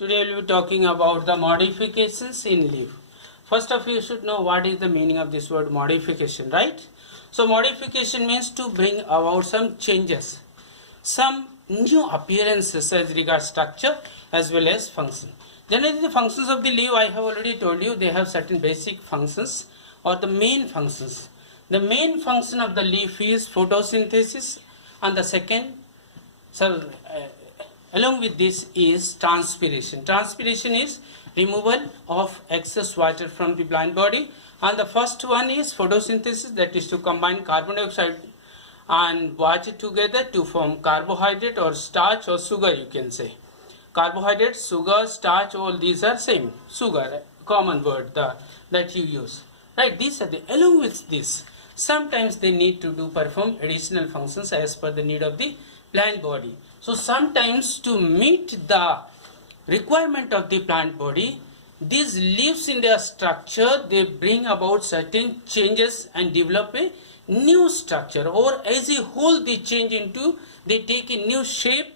Today we will be talking about the modifications in leaf. First of all, you should know what is the meaning of this word modification, right? So modification means to bring about some changes, some new appearances as regards structure as well as function. Generally the functions of the leaf I have already told you, they have certain basic functions or the main functions. The main function of the leaf is photosynthesis, and the second along with this is transpiration. Transpiration is removal of excess water from the plant body, and the first one is photosynthesis, that is to combine carbon dioxide and water together to form carbohydrate or starch or sugar, you can say. Carbohydrate, sugar, starch, all these are same. Sugar, common word that you use. Right, these are the, along with this, sometimes they need to perform additional functions as per the need of the plant body. So sometimes to meet the requirement of the plant body, these leaves in their structure, they bring about certain changes and develop a new structure, or as a whole they change into, they take a new shape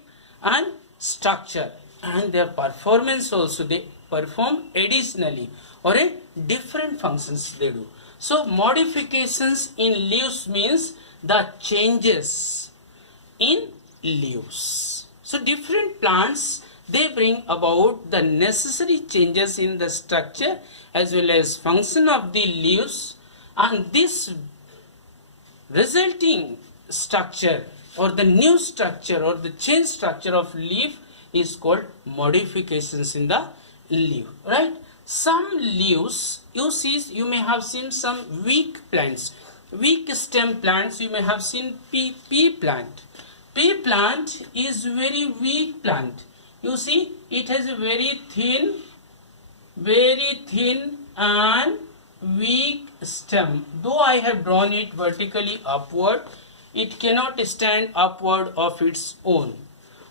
and structure, and their performance also they perform additionally or a different functions they do. So modifications in leaves means the changes in leaves. So different plants, they bring about the necessary changes in the structure as well as function of the leaves, and this resulting structure or the new structure or the change structure of leaf is called modifications in the leaf, right? Some leaves, you may have seen some weak plants, weak stem plants. You may have seen pea plant. Pea plant is very weak plant. You see, it has a very thin and weak stem. Though I have drawn it vertically upward, it cannot stand upward of its own.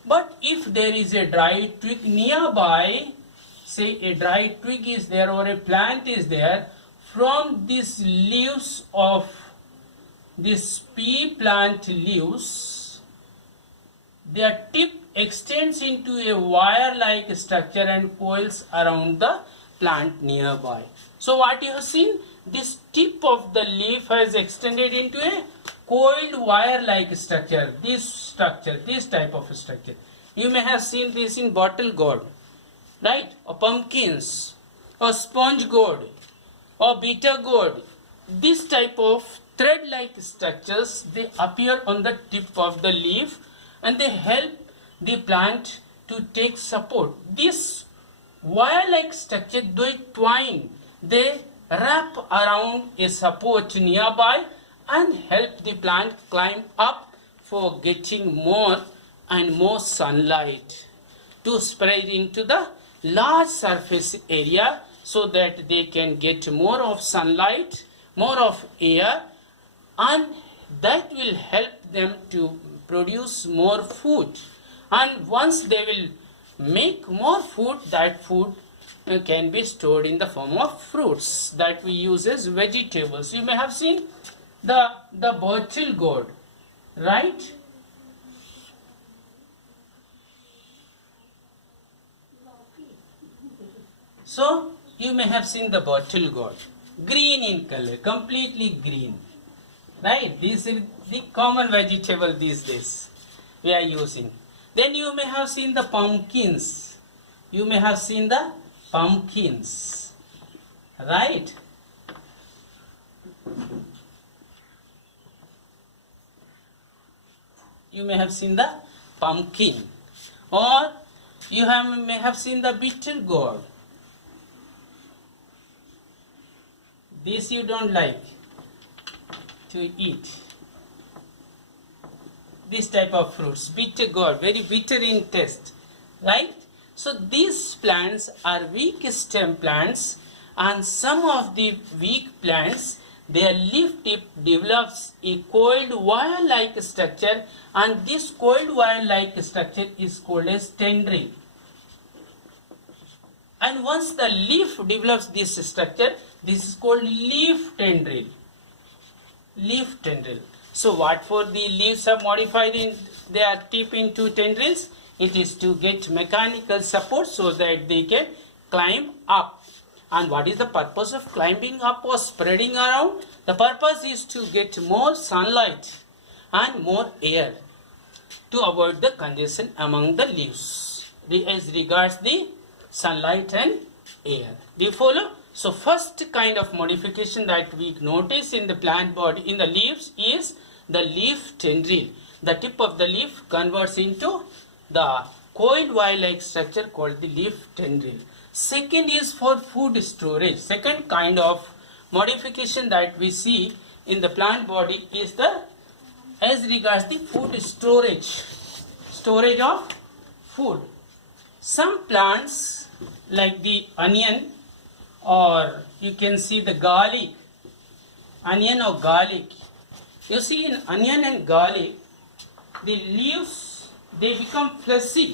But if there is a dry twig nearby, say a dry twig is there or a plant is there, from these leaves of this pea plant leaves, their tip extends into a wire-like structure and coils around the plant nearby. So what you have seen, this tip of the leaf has extended into a coiled wire-like structure. This type of structure. You may have seen this in bottle gourd, right? Or pumpkins, or sponge gourd, or bitter gourd. This type of thread-like structures, they appear on the tip of the leaf, and they help the plant to take support. This wire-like structure, they twine, they wrap around a support nearby and help the plant climb up for getting more and more sunlight to spread into the large surface area, so that they can get more of sunlight, more of air, and that will help them to produce more food. And once they will make more food, that food can be stored in the form of fruits that we use as vegetables. You may have seen the bottle gourd, right? So you may have seen the bottle gourd, green in color, completely green, right? This is the common vegetable these days we are using. Then you may have seen the pumpkins. You may have seen the pumpkins, right? You may have seen the pumpkin, or you may have seen the bitter gourd. This you don't like to eat. This type of fruits, bitter gourd, very bitter in taste, right? So these plants are weak stem plants, and some of the weak plants, their leaf tip develops a coiled wire-like structure, and this coiled wire-like structure is called as tendril. And once the leaf develops this structure, this is called leaf tendril. Leaf tendril. So what for the leaves are modified in their tip into tendrils? It is to get mechanical support so that they can climb up. And what is the purpose of climbing up or spreading around? The purpose is to get more sunlight and more air to avoid the congestion among the leaves as regards the sunlight and air. Do you follow? So first kind of modification that we notice in the plant body, in the leaves, is the leaf tendril. The tip of the leaf converts into the coiled wire-like structure called the leaf tendril. Second is for food storage. Second kind of modification that we see in the plant body is the as regards the food storage of food. Some plants like the onion, or you can see the garlic, onion or garlic. You see in onion and garlic, the leaves, they become fleshy